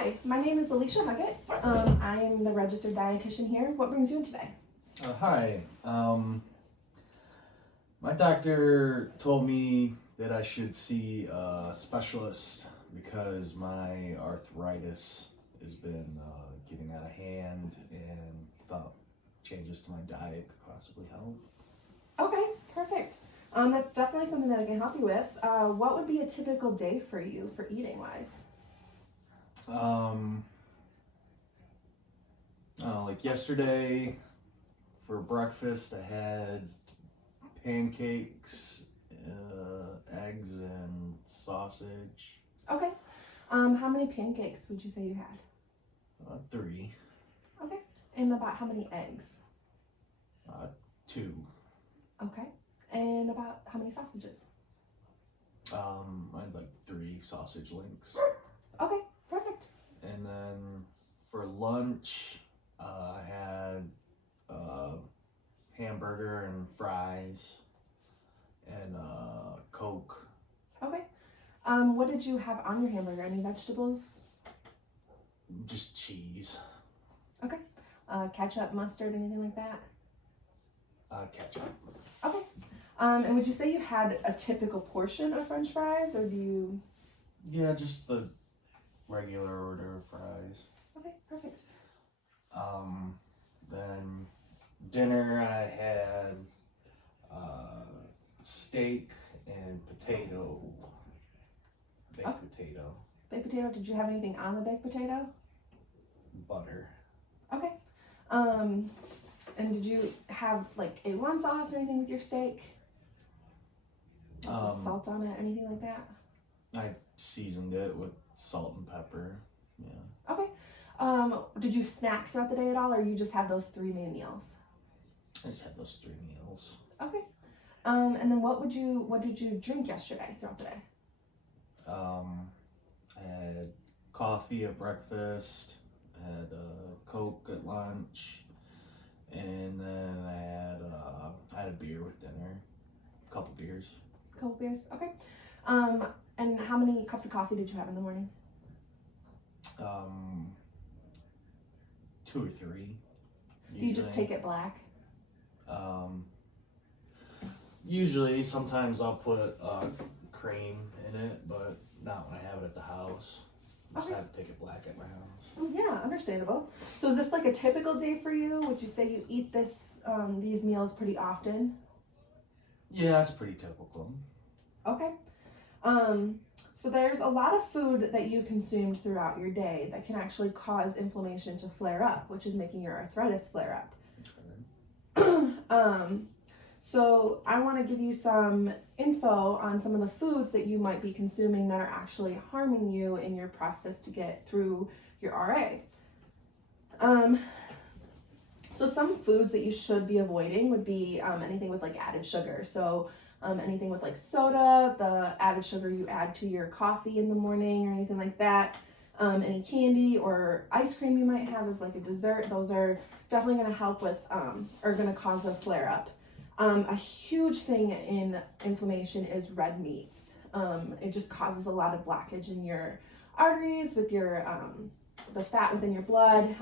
Hi, my name is Alicia Huggett. I am the registered dietitian here. What brings you in today? Hi. My doctor told me that I should see a specialist because my arthritis has been getting out of hand, and thought changes to my diet could possibly help. Okay, perfect. That's definitely something that I can help you with. What would be a typical day for you for eating wise? Like yesterday for breakfast, I had pancakes, eggs, and sausage. Okay. How many pancakes would you say you had? 3. Okay. And about how many eggs? 2. Okay. And about how many sausages? I had like 3 sausage links. Okay, perfect. And then for lunch, I had hamburger and fries and Coke. Okay. What did you have on your hamburger? Any vegetables? Just cheese. Okay. Ketchup, mustard, anything like that? Ketchup. Okay. And would you say you had a typical portion of French fries, or do you? Yeah, just the regular order of fries. Okay, perfect. Then dinner, I had steak and potato. Baked potato. Baked potato. Did you have anything on the baked potato? Butter. Okay. And did you have like A1 sauce or anything with your steak? Lots of salt on it, anything like that? I seasoned it with salt and pepper. Yeah. Okay. Did you snack throughout the day at all, or you just have those 3 main meals? I just had those 3 meals. Okay. And then what did you drink yesterday throughout the day? I had coffee at breakfast. I had Coke at lunch, and then I had a beer with dinner. A couple beers. Couple beers. Okay. And how many cups of coffee did you have in the morning? 2 or 3. Do you just take it black? Usually, sometimes I'll put cream in it, but not when I have it at the house. I just have to take it black at my house. Oh, yeah, understandable. So is this like a typical day for you? Would you say you eat these meals pretty often? Yeah, that's pretty typical. Okay. So there's a lot of food that you consumed throughout your day that can actually cause inflammation to flare up, which is making your arthritis flare up. Okay. So I want to give you some info on some of the foods that you might be consuming that are actually harming you in your process to get through your RA. So some foods that you should be avoiding would be anything with like added sugar. So anything with like soda, the added sugar you add to your coffee in the morning or anything like that. Any candy or ice cream you might have as like a dessert. Those are definitely going to help with or going to cause a flare up. A huge thing in inflammation is red meats. It just causes a lot of blockage in your arteries with your the fat within your blood.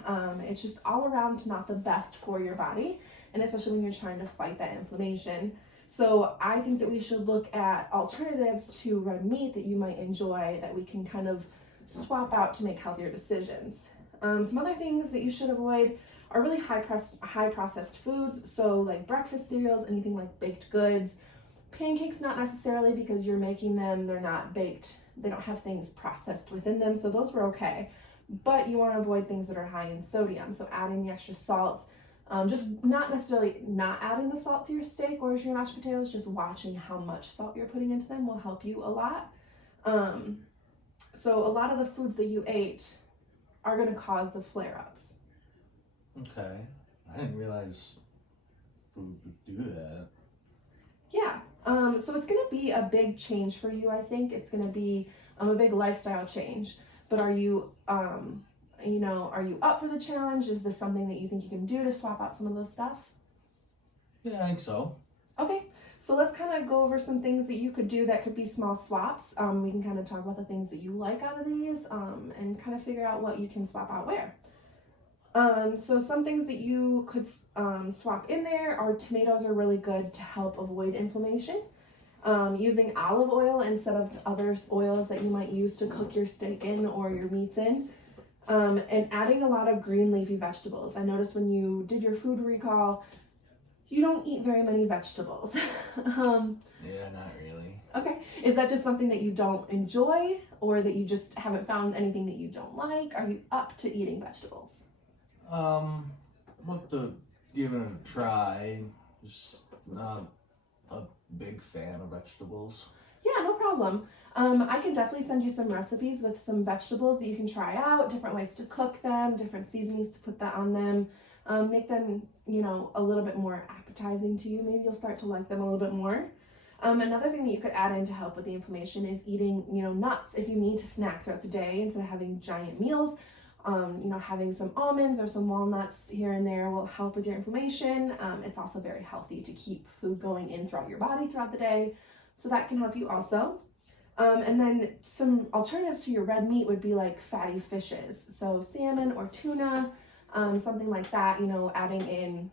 It's just all around not the best for your body, and especially when you're trying to fight that inflammation. So I think that we should look at alternatives to red meat that you might enjoy that we can kind of swap out to make healthier decisions. Some other things that you should avoid are really high processed foods. So like breakfast cereals, anything like baked goods. Pancakes, not necessarily, because you're making them, they're not baked. They don't have things processed within them, so those were okay. But you want to avoid things that are high in sodium. So adding the extra salt, just not necessarily not adding the salt to your steak or to your mashed potatoes, just watching how much salt you're putting into them will help you a lot. So a lot of the foods that you ate are going to cause the flare-ups. Okay. I didn't realize food would do that. Yeah. So it's going to be a big change for you, I think. It's going to be a big lifestyle change. But are you up for the challenge? Is this something that you think you can do to swap out some of those stuff? Yeah, I think so. Okay. So let's kind of go over some things that you could do that could be small swaps. We can kind of talk about the things that you like out of these and kind of figure out what you can swap out where. So some things that you could swap in there are tomatoes are really good to help avoid inflammation. Using olive oil instead of other oils that you might use to cook your steak in or your meats in. And adding a lot of green leafy vegetables. I noticed when you did your food recall, you don't eat very many vegetables. Yeah, not really. Okay. Is that just something that you don't enjoy or that you just haven't found anything that you don't like? Are you up to eating vegetables? I'm up to giving it a try. Just not a big fan of vegetables. Yeah, no problem. I can definitely send you some recipes with some vegetables that you can try out, different ways to cook them, different seasonings to put that on them. Make them, a little bit more appetizing to you. Maybe you'll start to like them a little bit more. Another thing that you could add in to help with the inflammation is eating, nuts if you need to snack throughout the day instead of having giant meals. Having some almonds or some walnuts here and there will help with your inflammation. It's also very healthy to keep food going in throughout your body throughout the day. So that can help you also. And then some alternatives to your red meat would be like fatty fishes. So salmon or tuna, something like that, adding in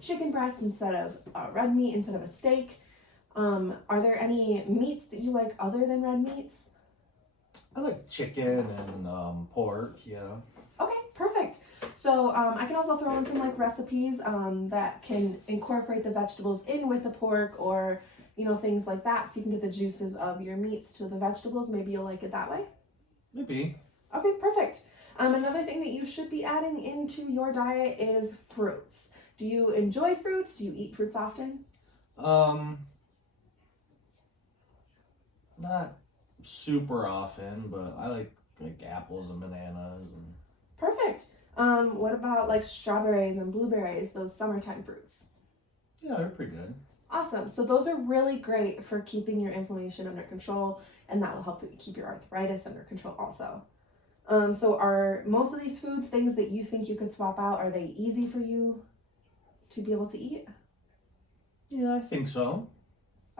chicken breast instead of red meat instead of a steak. Are there any meats that you like other than red meats? I like chicken and pork, yeah. Okay, perfect. So I can also throw in some recipes that can incorporate the vegetables in with the pork or things like that, so you can get the juices of your meats to the vegetables. Maybe you'll like it that way. Maybe. Okay, perfect. Another thing that you should be adding into your diet is fruits. Do you enjoy fruits? Do you eat fruits often? Not super often, but I like apples and bananas and. Perfect. What about strawberries and blueberries, those summertime fruits? Yeah, they're pretty good. Awesome. So those are really great for keeping your inflammation under control, and that will help you keep your arthritis under control also. So are most of these foods things that you think you could swap out? Are they easy for you to be able to eat? Yeah, I think so.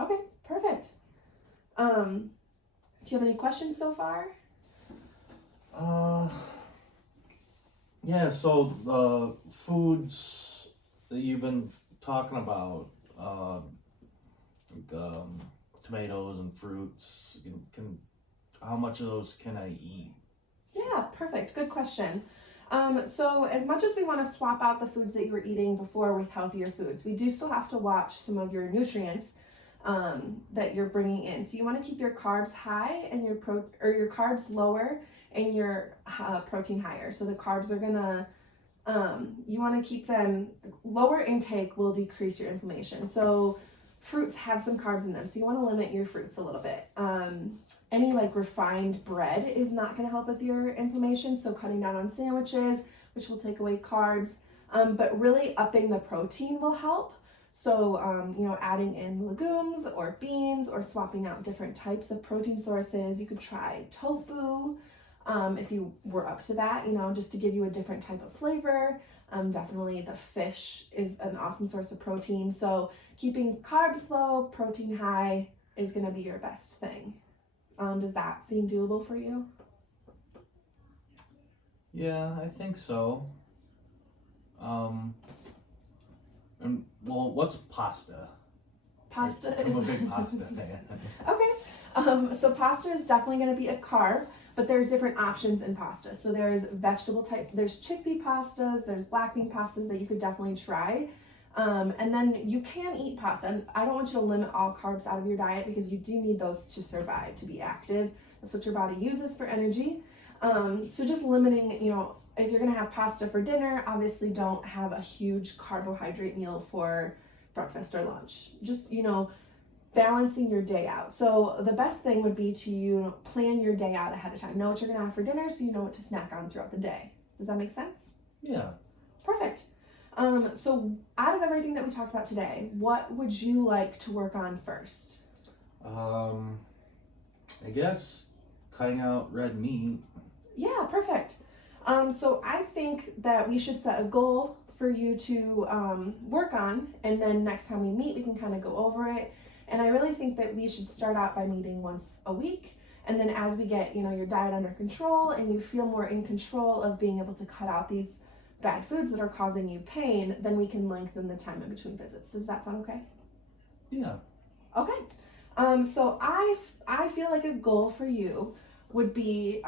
Okay, perfect. Do you have any questions so far? Yeah, so the foods that you've been talking about, tomatoes and fruits, how much of those can I eat? Yeah, perfect. Good question. So as much as we want to swap out the foods that you were eating before with healthier foods, we do still have to watch some of your nutrients that you're bringing in. So you want to keep your carbs high and your carbs lower and your protein higher. So the carbs are gonna, you want to keep them lower. Intake will decrease your inflammation. So fruits have some carbs in them, so you want to limit your fruits a little bit. Any refined bread is not going to help with your inflammation, so cutting down on sandwiches, which will take away carbs, but really upping the protein will help. So, adding in legumes or beans or swapping out different types of protein sources. You could try tofu if you were up to that, just to give you a different type of flavor. Definitely the fish is an awesome source of protein. So keeping carbs low, protein high is going to be your best thing. Does that seem doable for you? Yeah, I think so. And what's pasta? Pasta I'm is a big pasta fan. Okay. So pasta is definitely going to be a carb, but there's different options in pasta. So there's vegetable type, there's chickpea pastas, there's black bean pastas that you could definitely try. And then you can eat pasta. And I don't want you to limit all carbs out of your diet because you do need those to survive, to be active. That's what your body uses for energy. So just limiting, if you're going to have pasta for dinner, obviously don't have a huge carbohydrate meal for breakfast or lunch. Just, balancing your day out. So the best thing would be to plan your day out ahead of time. Know what you're going to have for dinner so you know what to snack on throughout the day. Does that make sense? Yeah. Perfect. So out of everything that we talked about today, what would you like to work on first? I guess cutting out red meat. Yeah, perfect. So I think that we should set a goal for you to work on, and then next time we meet, we can kind of go over it. And I really think that we should start out by meeting once a week. And then as we get, your diet under control and you feel more in control of being able to cut out these bad foods that are causing you pain, then we can lengthen the time in between visits. Does that sound okay? Yeah. Okay. So I feel like a goal for you would be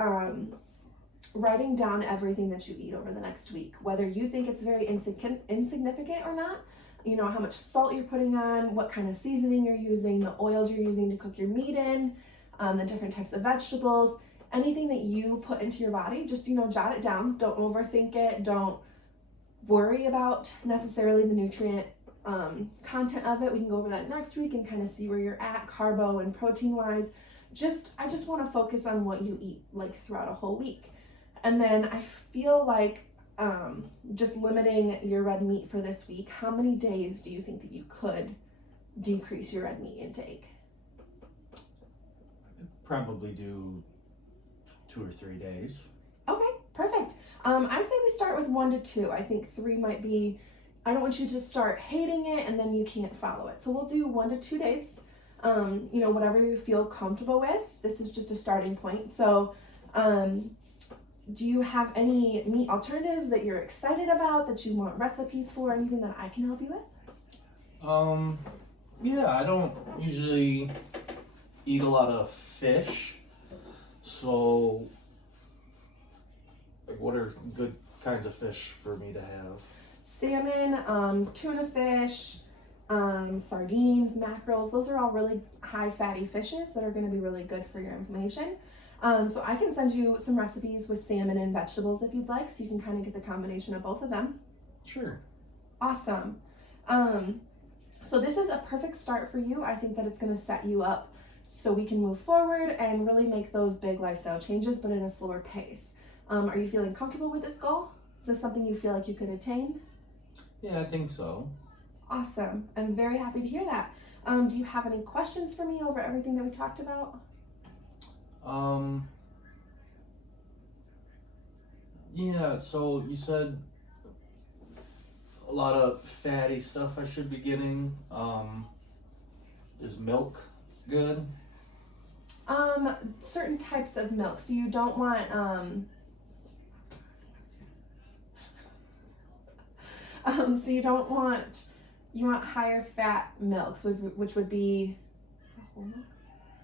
writing down everything that you eat over the next week, whether you think it's very insignificant or not. How much salt you're putting on, what kind of seasoning you're using, the oils you're using to cook your meat in, the different types of vegetables, anything that you put into your body, just, jot it down. Don't overthink it. Don't worry about necessarily the nutrient content of it. We can go over that next week and kind of see where you're at carbo and protein wise. I just want to focus on what you eat like throughout a whole week. And then I feel like just limiting your red meat for this week, how many days do you think that you could decrease your red meat intake? Probably do 2 or 3 days. Okay, perfect. I say we start with 1 to 2. I think 3 might be, I don't want you to start hating it and then you can't follow it. So we'll do 1 to 2 days, whatever you feel comfortable with. This is just a starting point. So do you have any meat alternatives that you're excited about, that you want recipes for, anything that I can help you with? Yeah, I don't usually eat a lot of fish, so like, what are good kinds of fish for me to have? Salmon, tuna fish, sardines, mackerels, those are all really high fatty fishes that are going to be really good for your inflammation. So I can send you some recipes with salmon and vegetables if you'd like, so you can kind of get the combination of both of them. Sure. Awesome. So this is a perfect start for you. I think that it's going to set you up so we can move forward and really make those big lifestyle changes, but in a slower pace. Are you feeling comfortable with this goal? Is this something you feel like you could attain? Yeah, I think so. Awesome. I'm very happy to hear that. Do you have any questions for me over everything that we talked about? Yeah, so you said a lot of fatty stuff I should be getting. Is milk good? Certain types of milk. So you don't want, you want higher fat milks, which would be whole milk?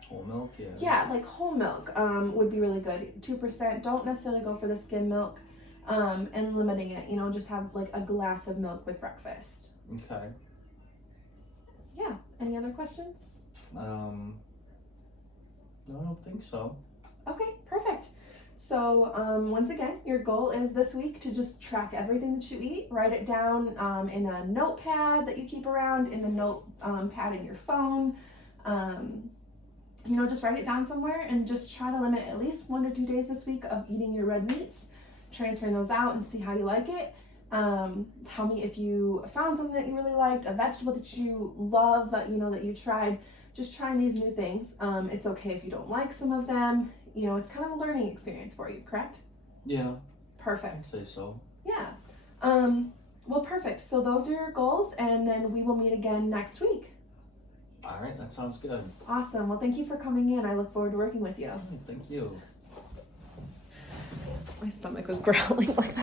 Whole milk, yeah. Yeah, like whole milk would be really good. 2%. Don't necessarily go for the skim milk, and limiting it. Just have like a glass of milk with breakfast. Okay. Yeah. Any other questions? No, I don't think so. Okay, perfect. So once again, your goal is this week to just track everything that you eat, write it down in a notepad that you keep around, in the notepad in your phone. Just write it down somewhere and just try to limit at least 1 to 2 days this week of eating your red meats, transferring those out and see how you like it. Tell me if you found something that you really liked, a vegetable that you love, that you tried. Just trying these new things. It's okay if you don't like some of them. It's kind of a learning experience for you, correct? Yeah. Perfect. I'd say so. Yeah. Well, perfect. So those are your goals, and then we will meet again next week. All right, that sounds good. Awesome. Well, thank you for coming in. I look forward to working with you. All right, thank you. My stomach was growling like that.